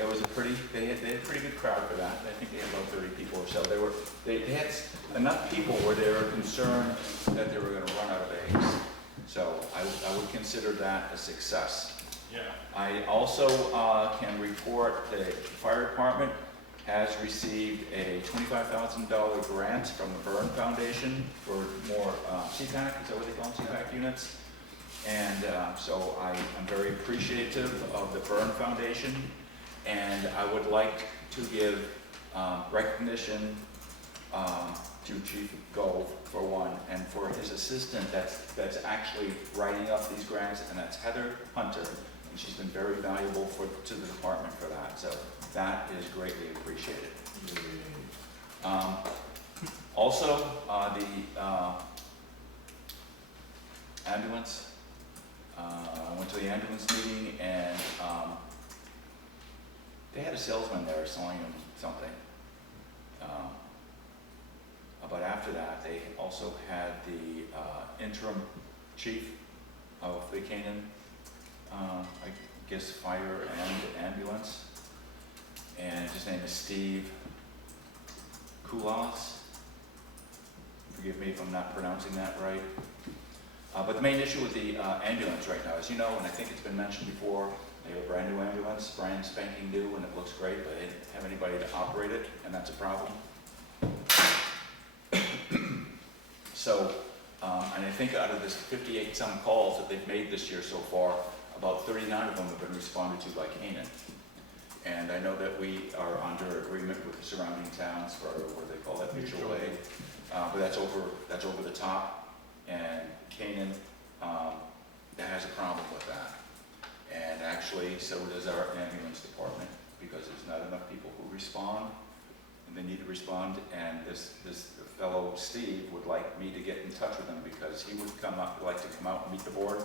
It was a pretty, they had a pretty good crowd for that. I think they had about 30 people or so. They had enough people where they were concerned that they were gonna run out of eggs. So I would consider that a success. Yeah. I also can report the fire department has received a $25,000 grant from the Burn Foundation for more CPAC, is that what they call them, CPAC units? And so I'm very appreciative of the Burn Foundation, and I would like to give recognition to Chief Gove for one, and for his assistant that's actually writing up these grants, and that's Heather Hunter, and she's been very valuable to the department for that. So that is greatly appreciated. Also, the ambulance. I went to the ambulance meeting, and they had a salesman there selling them something. But after that, they also had the interim chief of the Canaan, I guess, fire and ambulance. And his name is Steve Koulas. Forgive me if I'm not pronouncing that right. But the main issue with the ambulance right now, as you know, and I think it's been mentioned before, they have a brand new ambulance, brand spanking new, and it looks great, but they didn't have anybody to operate it, and that's a problem. So, and I think out of this 58 some calls that they've made this year so far, about 39 of them have been responded to by Canaan. And I know that we are under agreement with the surrounding towns for what they call that mutual aid, but that's over the top, and Canaan has a problem with that. And actually, so does our ambulance department, because there's not enough people who respond, and they need to respond. And this fellow Steve would like me to get in touch with him, because he would like to come out and meet the board,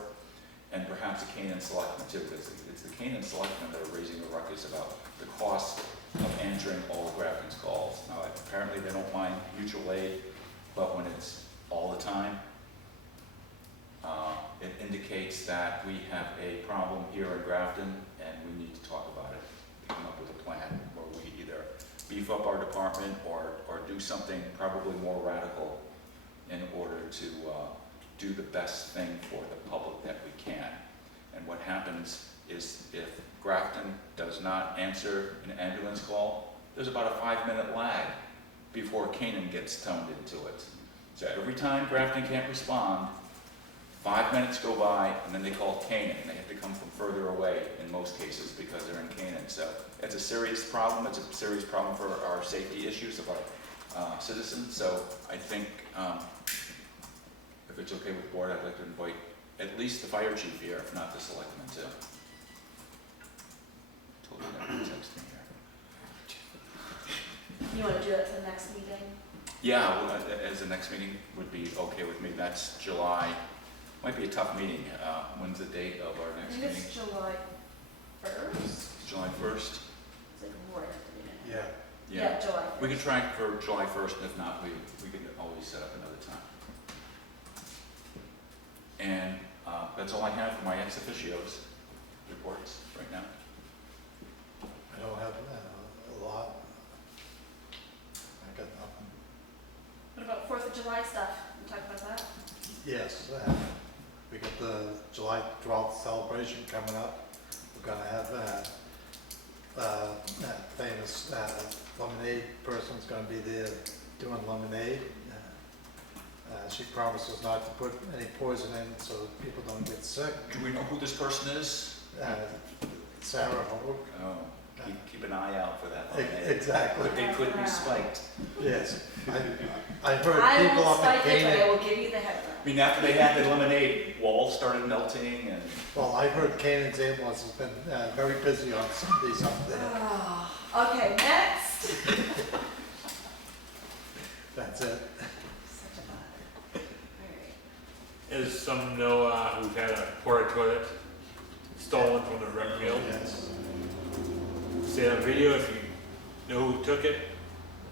and perhaps the Canaan Selectmen too, because it's the Canaan Selectmen that are raising a ruckus about the cost of answering all of Grafton's calls. Now, apparently they don't mind mutual aid, but when it's all the time, it indicates that we have a problem here in Grafton, and we need to talk about it, come up with a plan where we either beef up our department or do something probably more radical in order to do the best thing for the public that we can. And what happens is, if Grafton does not answer an ambulance call, there's about a 5-minute lag before Canaan gets toned into it. So every time Grafton can't respond, 5 minutes go by, and then they call Canaan, and they have to come from further away in most cases because they're in Canaan. So it's a serious problem. It's a serious problem for our safety issues of our citizens. So I think, if it's okay with the board, I'd like to invite at least the fire chief here, if not the selectmen too. Totally never text me here. You want to do that for the next meeting? Yeah, well, as the next meeting would be okay with me. That's July. Might be a tough meeting. When's the date of our next meeting? It's July 1st. July 1st? It's like right after the meeting. Yeah. July 1st. We could try for July 1st, and if not, we could always set up another time. And that's all I have for my ex officios reports right now. I don't have a lot. I got nothing. What about 4th of July stuff? We talk about that? Yes, we got the July 12th celebration coming up. We're gonna have that famous lemonade person's gonna be there doing lemonade. She promises not to put any poison in it so people don't get sick. Do we know who this person is? Sarah Hogue. Oh, keep an eye out for that lemonade. Exactly. It could be spiked. Yes. I heard I people won't up at spike it, but I Canaan. will give you the heads I mean, after they had the lemonade, walls started melting, and Well, I heard Canaan's ambulance has been very busy on Sundays up there. Oh, okay, next. That's it. Such a bother. Alright. As some know, we've had a porta toilet stolen from the rec field. Yes. See on video if you know who took it,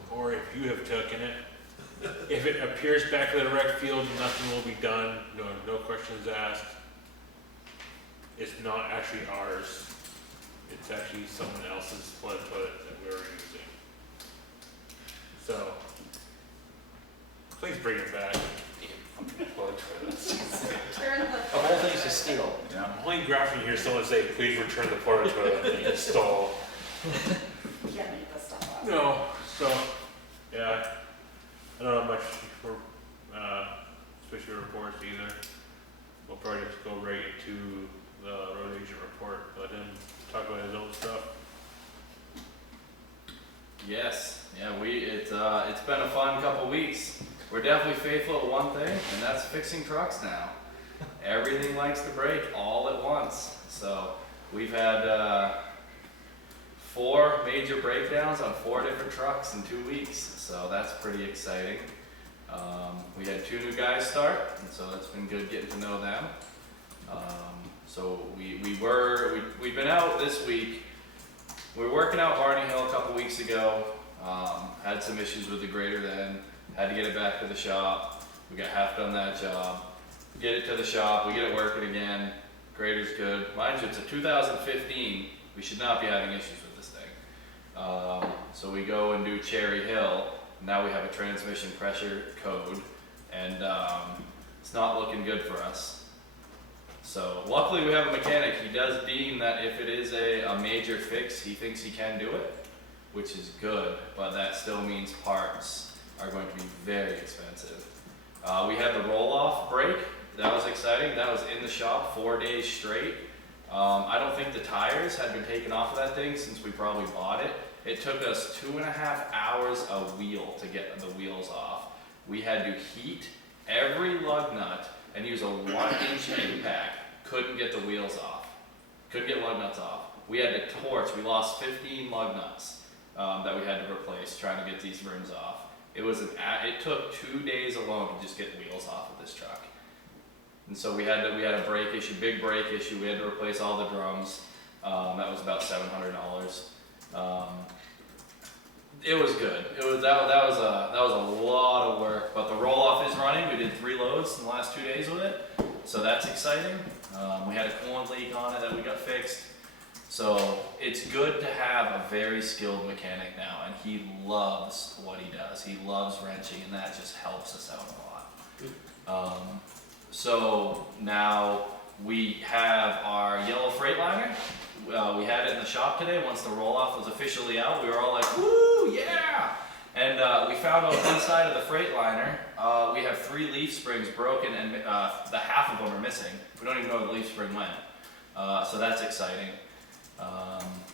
or if you have taken it. If it appears back to the rec field, nothing will be done, no questions asked. It's not actually ours. It's It's actually someone else's flood toilet that we're using. So, please bring it back. Damn fucking flood toilets. Turn the. The whole thing's just steel, you know? I'm only Grafton hear someone say, please return the flood toilet that you installed. You can't make this stuff up. No, so, yeah, I don't know much for, special reports either. We'll probably just go right into the road agent report, let him talk about his own stuff. Yes, yeah, it's been a fun couple weeks. We're definitely faithful at one thing, and that's fixing trucks now. Everything likes to break all at once. So we've had 4 major breakdowns on 4 different trucks in 2 weeks, so that's pretty exciting. We had 2 new guys start, and so it's been good getting to know them. So we've been out this week. We were working out Barney Hill a couple weeks ago. Had some issues with the grader then. Had to get it back to the shop. We got half done that job. Get it to the shop. We get it working again. Grader's good. Mind you, it's a 2015. We should not be having issues with this thing. So we go and do Cherry Hill. Now we have a transmission pressure code, and it's not looking good for us. So luckily we have a mechanic. He does deem that if it is a major fix, he thinks he can do it, which is good, but that still means parts are going to be very expensive. We had the roll-off brake. That was exciting. That was in the shop 4 days straight. I don't think the tires had been taken off of that thing since we probably bought it. It took us 2.5 hours a wheel to get the wheels off. We had to heat every lug nut and use a 1-inch impact. Couldn't get the wheels off. Couldn't get lug nuts off. We had to torch. We lost 15 lug nuts that we had to replace trying to get these rims off. It took 2 days alone to just get wheels off of this truck. And so we had a brake issue, big brake issue. We had to replace all the drums. That was about $700. It was good. That was a lot of work, but the roll-off is running. We did 3 loads in the last 2 days with it, so that's exciting. We had a coolant leak on it that we got fixed, so it's good to have a very skilled mechanic now, and he loves what he does. He loves wrenching, and that just helps us out a lot. So now we have our yellow Freightliner. We had it in the shop today. Once the roll-off was officially out, we were all like, woo, yeah! And we found out inside of the Freightliner, we have 3 leaf springs broken, and the half of them are missing. We don't even know where the leaf spring went. So that's exciting.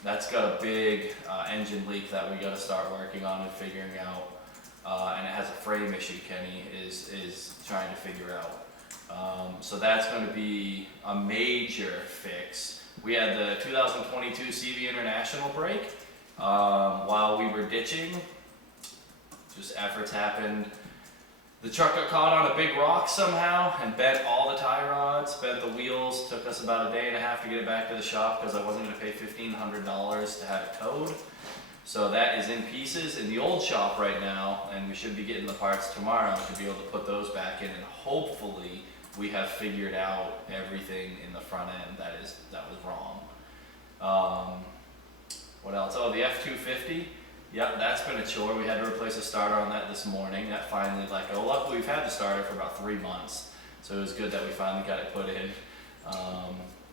That's got a big engine leak that we got to start working on and figuring out. And it has a frame issue Kenny is trying to figure out. So that's going to be a major fix. We had the 2022 CV International break while we were ditching. Just efforts happened. The truck got caught on a big rock somehow and bent all the tie rods, bent the wheels. Took us about a day and a half to get it back to the shop because I wasn't going to pay $1,500 to have it towed. So that is in pieces in the old shop right now, and we should be getting the parts tomorrow to be able to put those back in, and hopefully we have figured out everything in the front end that was wrong. What else? Oh, the F-250. Yep, that's been a chore. We had to replace a starter on that this morning. That finally let go. Luckily, we've had the starter for about 3 months, so it was good that we finally got it put in.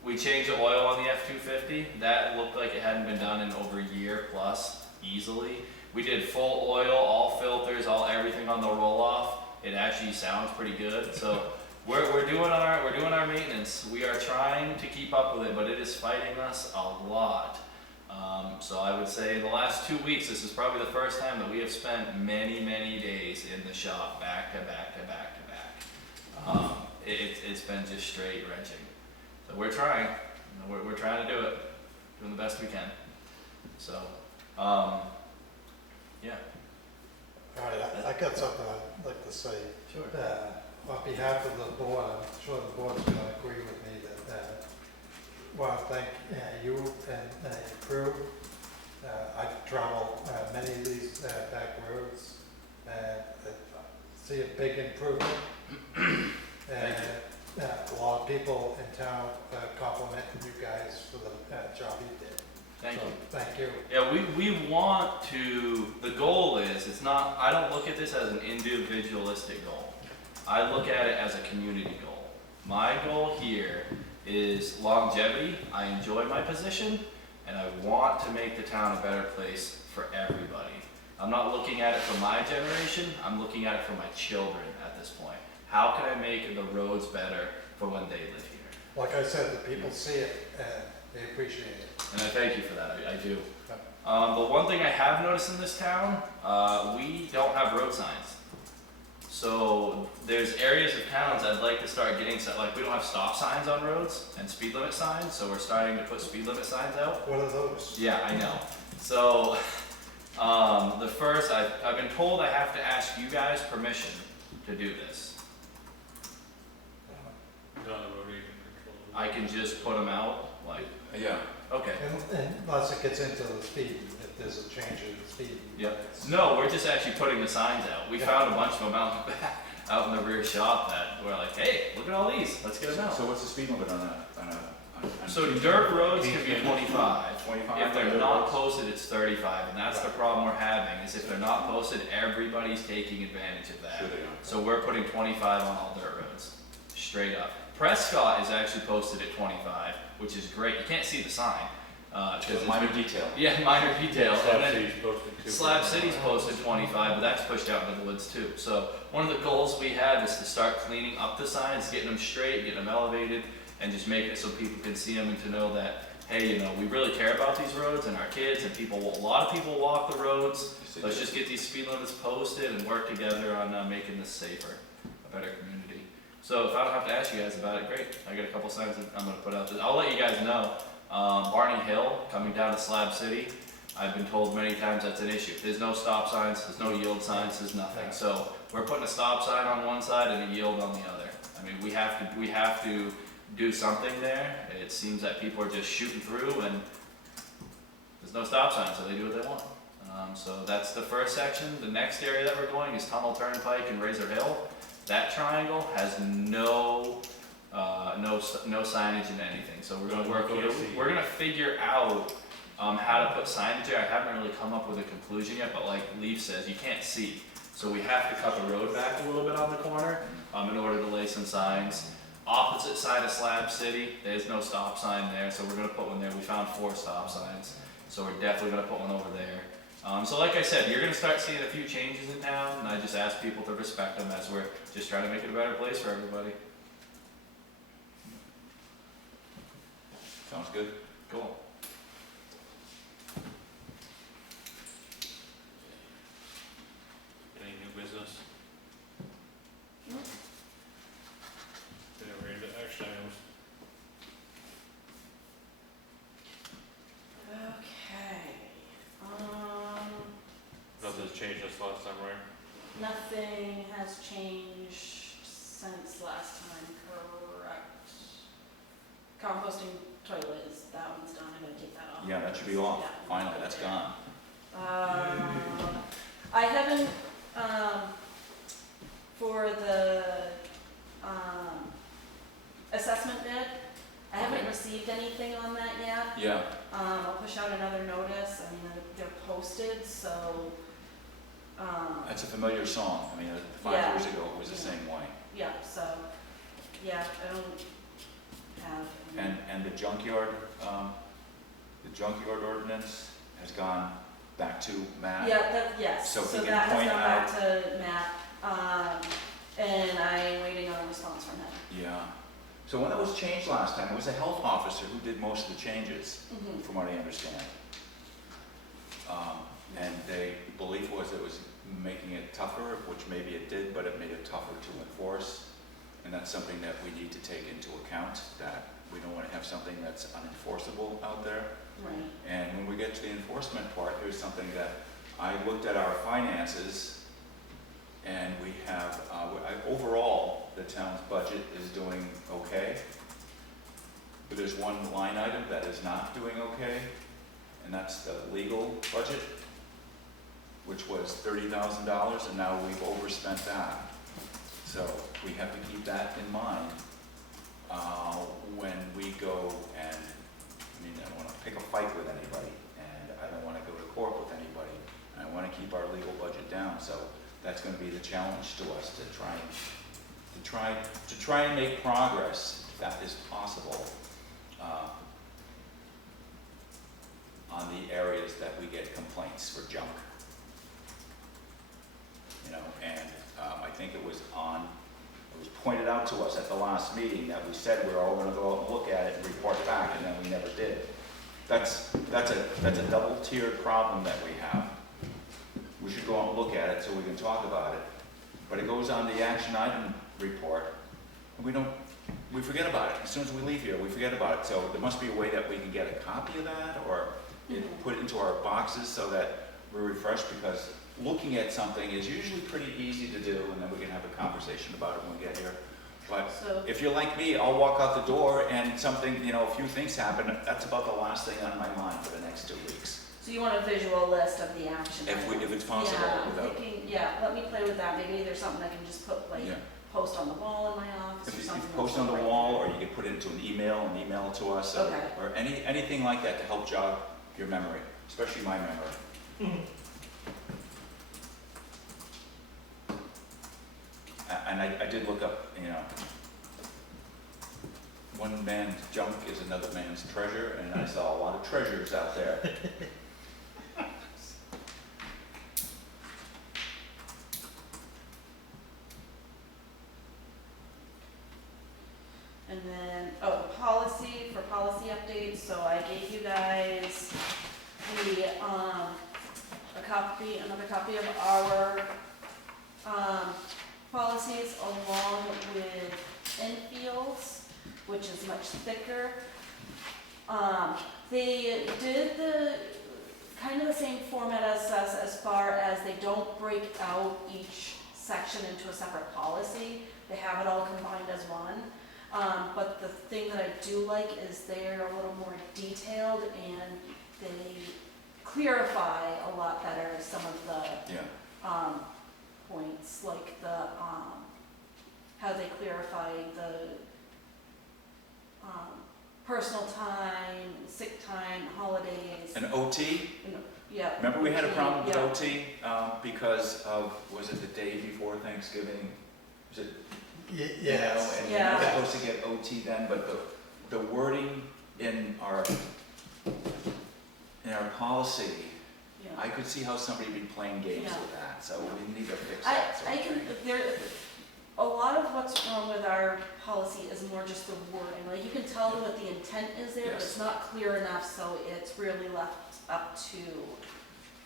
We changed the oil on the F-250. That looked like it hadn't been done in over a year plus, easily. We did full oil, all filters, all everything on the roll-off. It actually sounds pretty good. So we're doing our maintenance. We are trying to keep up with it, but it is fighting us a lot. So I would say the last 2 weeks, this is probably the first time that we have spent many, many days in the shop, back to back to back to back. It's been just straight wrenching. So we're trying. We're trying to do it, doing the best we can. So, yeah. All right, I got something I'd like to say. Sure. On behalf of the board, I'm sure the board's going to agree with me that want to thank you and your crew. I've traveled many of these back roads and see a big improvement. And a lot of people in town complimenting you guys for the job you did. Thank So, you. thank you. Yeah, we want to, the goal is, it's not, I don't look at this as an individualistic goal. I look at it as a community goal. My goal here is longevity. I enjoy my position and I want to make the town a better place for everybody. I'm not looking at it for my generation, I'm looking at it for my children at this point. How can I make the roads better for when they live here? Like I said, the people see it and they appreciate it. And I thank you for that, I do. Yep. The one thing I have noticed in this town, we don't have road signs. So there's areas of towns I'd like to start getting, like we don't have stop signs on roads and speed limit signs, so we're starting to put speed limit signs out. What are those? Yeah, I know. So, the first, I've been told I have to ask you guys permission to do this. No, the road agent controls. I can just put them out, like, Yeah, okay. And unless it gets into the speed, if there's a change in the speed. Yep. limits. No, we're just actually putting the signs out. We Yeah. found a bunch of them out in the back, out in the rear shop that we're like, hey, look at all these, let's get them out. so what's the speed limit on a? So dirt roads can be 25. 25? If they're not posted, it's 35, and that's the problem we're having, is if they're not posted, everybody's taking advantage of that. Sure they are. So we're putting 25 on all dirt roads, straight up. Prescott is actually posted at 25, which is great. You can't see the sign, Just because a minor detail. yeah, minor detail. Slab And then City's posted too. Slab City's posted 25, but that's pushed out into the woods too. So one of the goals we have is to start cleaning up the signs, getting them straight, getting them elevated, and just make it so people can see them and to know that, hey, you know, we really care about these roads and our kids and people. A lot of people walk the roads. Let's just get these speed limits posted and work together on making this safer, a better community. So if I don't have to ask you guys about it, great. I got a couple signs that I'm gonna put out. I'll let you guys know. Barney Hill, coming down to Slab City, I've been told many times that's an issue. There's no stop signs, there's no yield signs, there's nothing. So we're putting a stop sign on one side and a yield on the other. I mean, we have to do something there. It seems that people are just shooting through and there's no stop sign, so they do what they want. So that's the first section. The next area that we're going is Tunnel Turnpike and Razor Hill. That triangle has no signage in anything. So we're gonna work. We're gonna figure out how to put signage there. I haven't really come up with a conclusion yet, but like Leaf says, you can't see. So we have to cut the road back a little bit on the corner in order to lay some signs. Opposite side of Slab City, there's no stop sign there, so we're gonna put one there. We found 4 stop signs, so we're definitely gonna put one over there. So like I said, you're gonna start seeing a few changes in town, and I just ask people to respect them as we're just trying to make it a better place for everybody. Sounds good. Cool. Any new business? No. Did I read it? Actually, I was. Okay, Nothing's changed since last time, right? nothing has changed since last time, correct? Composting toilet is, that one's done, I'm gonna take that off. Yeah, that should be off. Yeah. Finally, that's gone. I haven't, for the, assessment bid, I haven't Okay. received anything on that yet. Yeah, I'll push out another notice, I mean, they're posted, so, that's a familiar song. I mean, 5 Yeah. years ago, it was the Yeah. same way. yeah, so, yeah, I don't have. any- And the junkyard ordinance has gone back to Matt. Yeah, that, yes, So so he can that has point gone back to Matt, and I'm waiting on a response from him. Yeah. So when it was changed last time, it was a health officer who did most of the changes, Mhm. from what I understand. And the belief was it was making it tougher, which maybe it did, but it made it tougher to enforce. And that's something that we need to take into account, that we don't want to have something that's unenforceable out there. Right, And when we get to the enforcement part, here's something that I looked at our finances, and we have, overall, the town's budget is doing okay. But there's one line item that is not doing okay, and that's the legal budget, which was $30,000, and now we've overspent that. So we have to keep that in mind when we go and, I mean, I don't want to pick a fight with anybody, gonna be the challenge to us, to try and make progress, if that is possible, on the areas that we get complaints for junk. You know, and I think it was pointed out to us at the last meeting that we said we're all gonna go out and look at it and report back, and then we never did. That's a double-tiered problem that we have. We should go out and look at it so we can talk about it. But it goes on the action item report, and we forget about it. As soon as we leave here, we forget about it. So there must be a way that we can get a copy of that, or put it into our boxes so that we're refreshed, because looking at something is usually pretty easy to do, and then we can have a conversation about it when we get here. But So, if you're like me, I'll walk out the door and something, a few things happen, that's about the last thing on my mind for the next 2 weeks. so you want a visual list of the action items? If it's possible, Yeah, I'm without, thinking, let me play with that. Maybe there's something I can just put, like, yeah. post on the wall in my office If or you something. post on the wall, or you can put it into an email and email it to us, Okay. or anything like that to help jog your memory, especially my memory. And I did look up, one man's junk is another man's treasure, and I saw a lot of treasures out there. And then, the policy, for policy updates, so I gave you guys another copy of our, policies along with infields, which is much thicker. They did kind of the same format as us, as far as they don't break out each section into a separate policy. They have it all combined as one. But the thing that I do like is they're a little more detailed, and they clarify a lot better some of the Yeah. points, like how they clarify the personal time, sick time, holidays. An OT? Yeah. Remember we had a problem with Yeah. OT because of, was it the day before Thanksgiving? Was it, Yes. and Yeah. you're not supposed to get OT then, but the wording in our policy, Yeah. I could see how somebody would be playing games Yeah. with that, so we need to fix that. sort I of can, thing. a lot of what's wrong with our policy is more just the wording. Like, you can tell what the intent is there, but Yes. it's not clear enough, so it's really left up to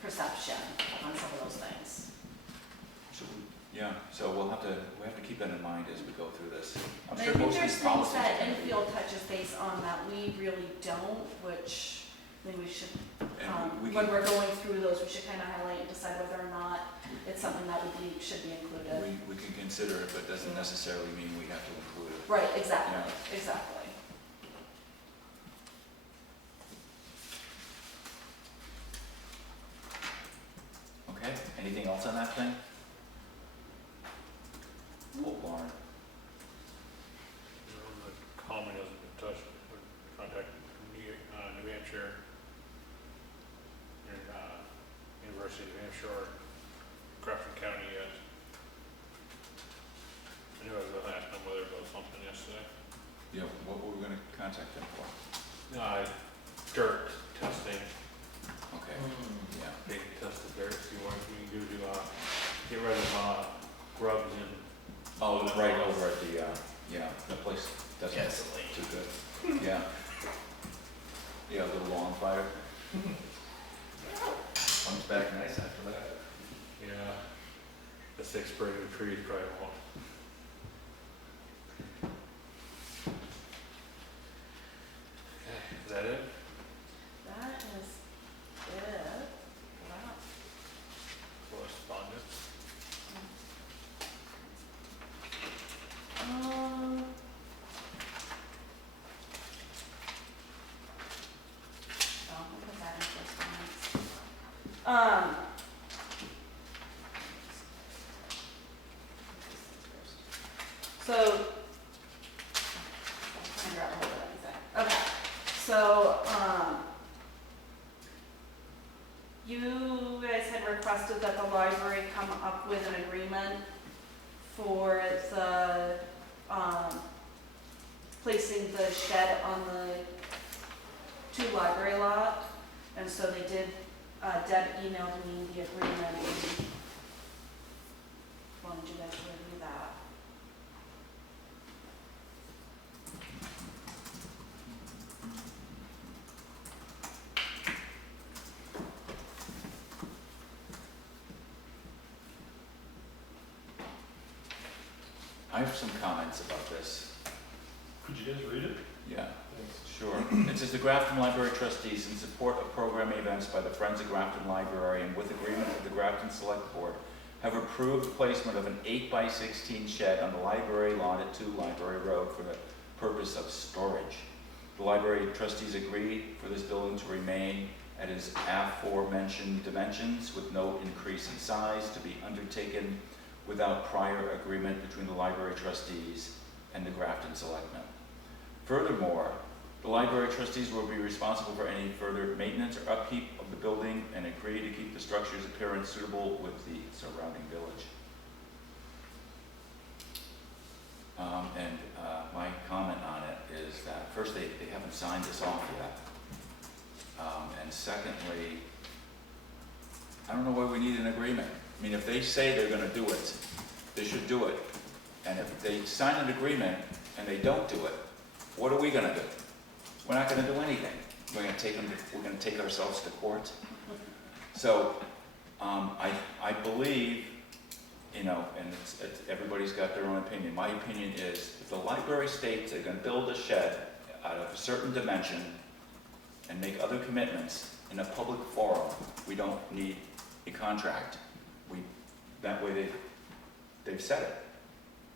perception on some of those things. So we have to keep that in mind as we go through this. I'm And I sure think most of there's these things policies. that are gonna be- infield touches base on that we really don't, which maybe we should, And we when can, we're going through those, we should kind of highlight and decide whether or not it's something that should be included. we can consider it, but doesn't necessarily mean we have to include it. Right, exactly, exactly. Okay, anything else on that thing? Pole barn. The common hasn't been touched, we contacted New Hampshire, and, University of New Hampshire, Grafton County yet. I knew I was gonna ask them whether it was something yesterday. Yeah, what were we gonna contact them for? Dirt testing, Okay, yeah. they can test the dirt, see what we can do to, get rid of, grubs and. Oh, right over at the, that place doesn't look Gasoline. too good. Yeah. Yeah, a little lawn fire. Comes back nice after that. Yeah, the thick spray of the trees probably won't. Okay, is that it? That is it. Wow. Correspondence? I'll put that in correspondence. So, I'm trying to grab a hold of anything. Okay, so, you guys had requested that the library come up with an agreement for the, placing the shed on the 2 library lot. And so they did, Deb emailed me the agreement. And wanted you guys to review that. I have some comments about this. Could you just read it? Yeah, sure. It says the Grafton Library Trustees, in support of programming events by the Friends of Grafton Library and with agreement of the Grafton Select Board, have approved the placement of an 8x16 shed on the library lawn at 2 Library Road for the purpose of storage. The library trustees agreed for this building to remain at its aforementioned dimensions with no increase in size, to be undertaken without prior agreement between the library trustees and the Grafton Selectmen. Furthermore, the library trustees will be responsible for any further maintenance or upkeep of the building and agree to keep the structure's appearance suitable with the surrounding village. My comment on it is that first, they haven't signed this off yet. And secondly, I don't know why we need an agreement. I mean, if they say they're gonna do it, they should do it. And if they sign an agreement and they don't do it, what are we gonna do? We're not gonna do anything. We're gonna take ourselves to court. So, I believe, you know, and everybody's got their own opinion. My opinion is, if the library states they're gonna build a shed out of a certain dimension and make other commitments in a public forum, we don't need a contract. That way they've said it.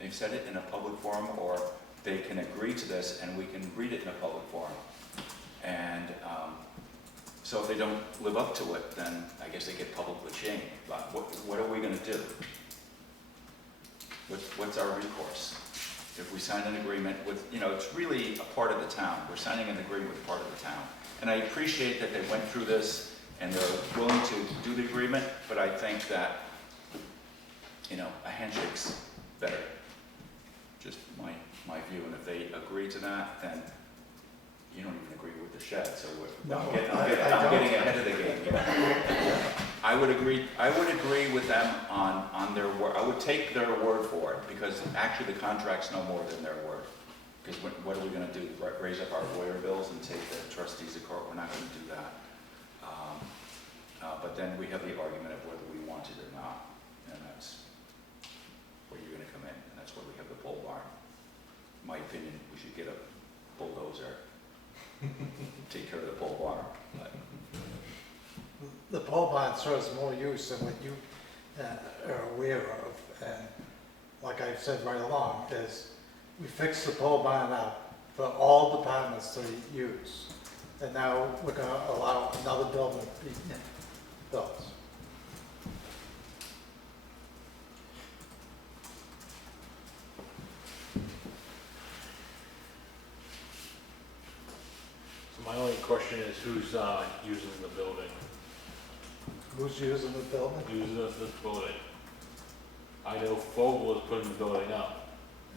They've said it in a public forum, or they can agree to this and we can read it in a public forum. And so if they don't live up to it, then I guess they get publicly shamed. But what are we gonna do? What's our recourse? If we sign an agreement with, you know, it's really a part of the town. We're signing an agreement with part of the town. And I appreciate that they went through this and they're willing to do the agreement, but I think that, you know, a handshake's better. Just my view. And if they agree to that, then you don't even agree with the shed. So I'm getting ahead of the game here. I would agree with them on their word. I would take their word for it, because actually the contract's no more than their word. Because what are we going to do? Raise up our lawyer bills and take the trustees to court? We're not going to do that. But then we have the argument of whether we want it or not, and that's where you're going to come in, and that's where we have the pole barn. In my opinion, we should get a bulldozer, take care of the pole barn. But The pole barn serves more use than what you are aware of. And like I've said right along, is we fixed the pole barn up for all departments to use. And now we're going to allow another building to be built. So my only question is, who's using the building? Who's using the building? Using this building? I know Fogel is putting the building up.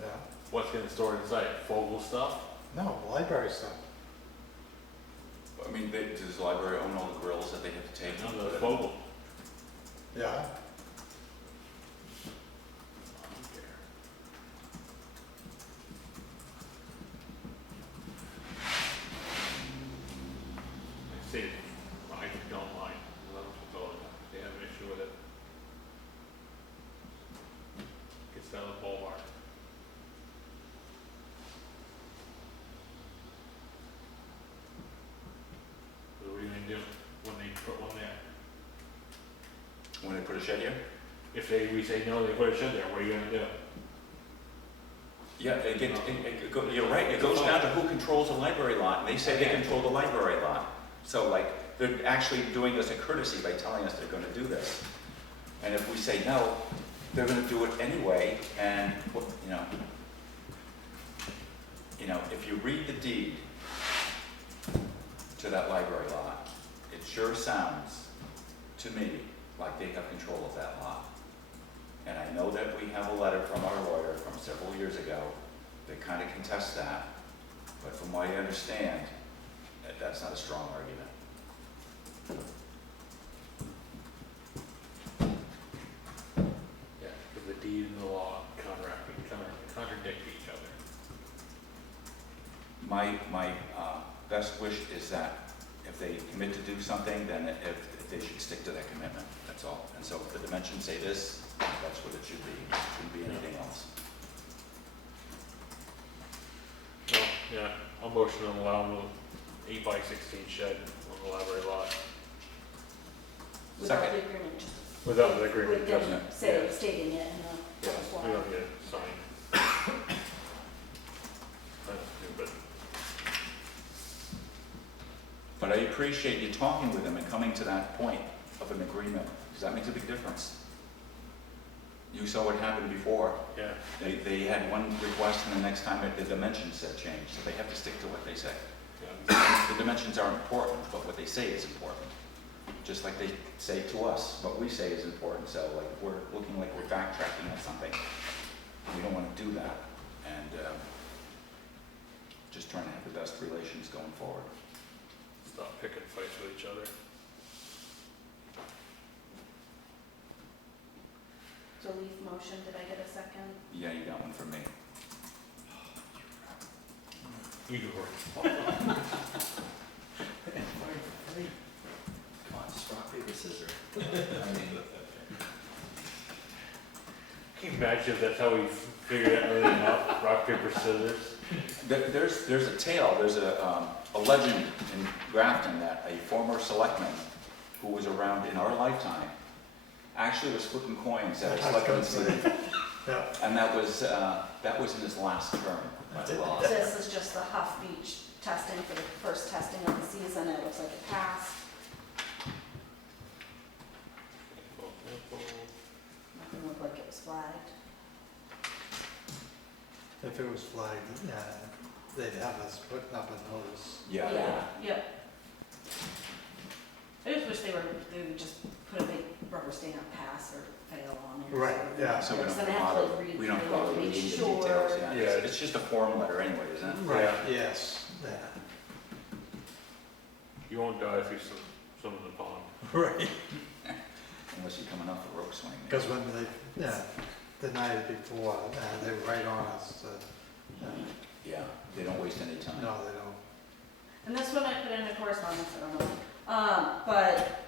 Yeah. What's getting stored inside? Fogel stuff? No, library stuff. I mean, does the library own all the grills that they have to take? No, the Fogel. Yeah. See, I don't mind. Let them put the building up. If they have an issue with it, gets down the ball bar. What are you gonna do when they put one there? When they put a shed here? If we say no, they put a shed there, what are you gonna do? Yeah, you're right, it goes down to who controls the library lot, and they say they control the library lot. So like, they're actually doing us a courtesy by telling us they're gonna do this. And if we say no, they're gonna do it anyway, and, you know, if you read the deed to that library lot, it sure sounds to me like they have control of that lot. And I know that we have a letter from our lawyer from several years ago that kind of contests that, but from what I understand, that's not a strong argument. Yeah, because the deed and the law contradict each other. My best wish is that if they commit to do something, then if they should stick to that commitment, that's all. And so if the dimensions say this, that's what it should be. It shouldn't be anything else. So, yeah, I'll motion to allow the 8x16 shed on the library lot. Without Second. the agreement, just Without the agreement, with just, them Yeah. stating it in the yes, we form. don't need to sign. That's stupid. But I appreciate you talking with them and coming to that point of an agreement, because that makes a big difference. You saw what happened before. Yeah, They had one request and the next time the dimensions said change, so they have to stick to what they say. yeah. The dimensions are important, but what they say is important. Just like they say to us, what we say is important, so like if we're looking like we're backtracking on something, we don't want to do that. And just trying to have the best relations going forward. Stop picking fights with each other. So leaf motion, did I get a second? Yeah, you got one from me. You do work. Come on, just rock, paper, scissors. I mean, Can you imagine if that's how we figured everything out? Rock, paper, scissors? There's a tale, there's a legend in Grafton that a former selectman who was around in our lifetime actually was flipping coins at a selectman's meeting. Yeah. And that was in his last term. well, This is just the Huff Beach testing for the first testing of the season. It looks like it passed. Nothing looked like it was flagged. If it was flagged, they'd have us putting up a notice. Yeah. Yep. I just wish they would just put a big rubber stamp pass or fail on there. Right, yeah. So we Because don't then I have to bother, read we don't through bother it, reading make the sure. details, yeah. Yeah. It's just a form letter anyway, isn't it? Right, Yeah. yes, yeah. You won't die if you swim in the pond. Right, Unless you're coming off the rope swing. because when they denied it before, they were right on us. Yeah, they don't waste any time. No, they don't. And this one I put in a correspondence, I don't know. But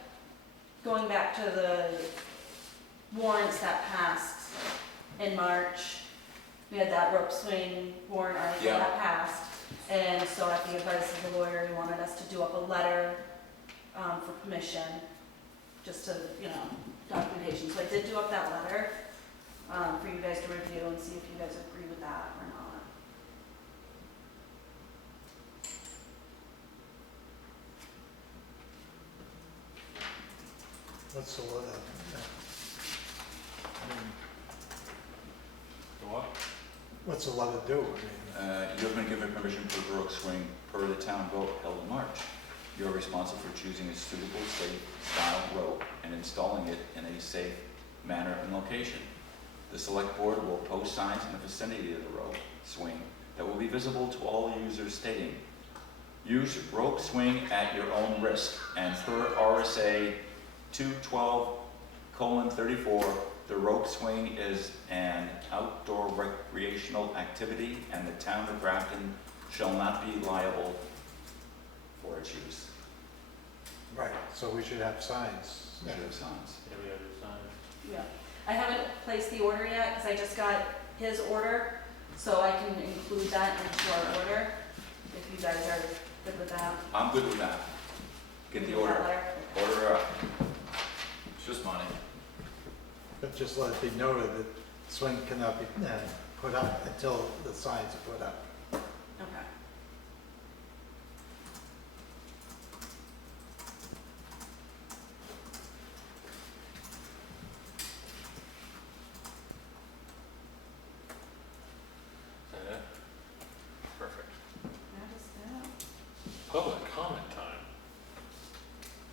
going back to the warrants that passed in March, we had that rope swing warrant article Yeah. that passed. And so at the advice of the lawyer, he wanted us to do up a letter for permission, just to, documentation. So I did do up that letter for you guys to review and see if you guys agree with that or not. What's the letter? The what? What's the letter do? You have been given permission for the rope swing per the town vote held in March. You're responsible for choosing a suitable, safe style rope and installing it in a safe manner and location. The select board will post signs in the vicinity of the rope swing that will be visible to all users stating, use rope swing at your own risk, and per RSA 212:34, the rope swing is an outdoor recreational activity and the town of Grafton shall not be liable for its use. Right, so we should have signs. We should have signs. Yeah, we have to sign it. Yeah, I haven't placed the order yet, because I just got his order, so I can include that into our order, if you guys are good with that. I'm good with that. Get the That order. letter. Order up. it's just money. But just let it be noted that swing cannot be put up until the signs are put up. Okay. Is that it? Perfect. That is that. Public comment time.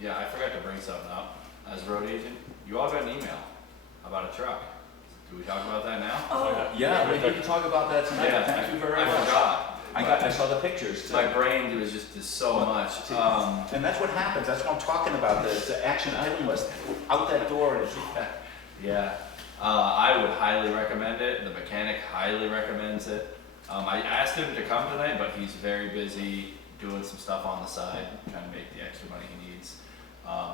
Yeah, I forgot to bring something up. as road agent, you all got an email about a truck. Do we talk about that now? Oh, Yeah, we need to talk about that tonight. Yeah, Thank you very I much. forgot. I saw the pictures too. My brain was just so much. And that's what happens, that's what I'm talking about, the action item list, out that door and it's, Yeah, I would highly recommend it. The mechanic highly recommends it. I asked him to come tonight, but he's very busy doing some stuff on the side, trying to make the extra money he needs,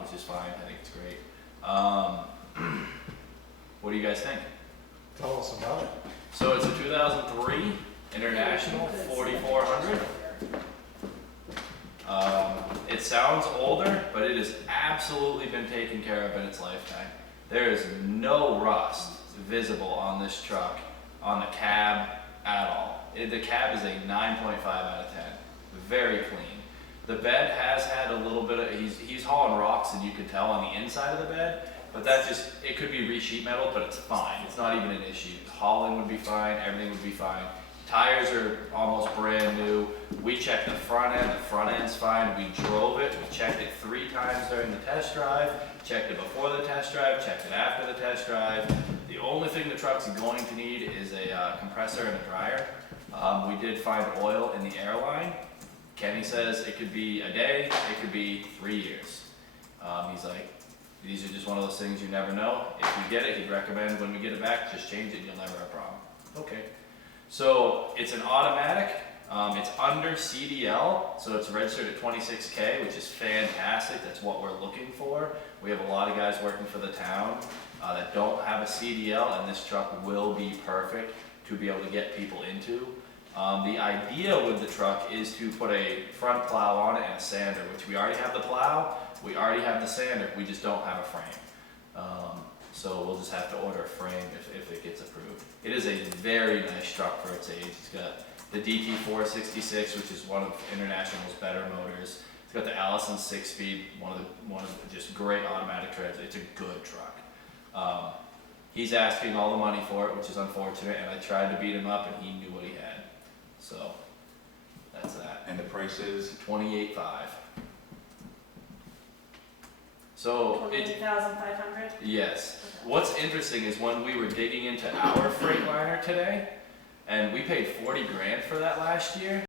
which is fine. I think it's great. What do you guys think? Tell us about it. So it's a 2003 International 4400. It sounds older, but it has absolutely been taken care of in its lifetime. There is no rust visible on this truck, on the cab at all. The cab is a 9.5 out of 10. Very clean. The bed has had a little bit of, he's hauling rocks and you can tell on the inside of the bed, but that just, it could be re-sheet metal, but it's fine. It's not even an issue. Hauling would be fine, everything would be fine. Tires are almost brand new. We checked the front end's fine. We drove it, we checked it 3 times during the test drive, checked it before the test drive, checked it after the test drive. The only thing the truck's going to need is a compressor and a dryer. We did find oil in the airline. Kenny says it could be a day, it could be 3 years. He's like, these are just one of those things you never know. If we get it, he'd recommend when we get it back, just change it and you'll never have a problem. Okay. So it's an automatic, it's under CDL, so it's registered at 26K, which is fantastic. That's what we're looking for. We have a lot of guys working for the town that don't have a CDL, and this truck will be perfect to be able to get people into. The idea with the truck is to put a front plow on it and a sander, which we already have the plow, we already have the sander, we just don't have a frame. So we'll just have to order a frame if it gets approved. It is a very nice truck for its age. It's got the DT466, which is one of International's better motors. It's got the Allison 6-speed, one of the just great automatic treads. It's a good truck. He's asking all the money for it, which is unfortunate, and I tried to beat him up, and he knew what he had. So that's that. and the price is, $28,500. So it, 28,500? yes. What's interesting is when we were digging into our Freightliner today, and we paid 40 grand for that last year,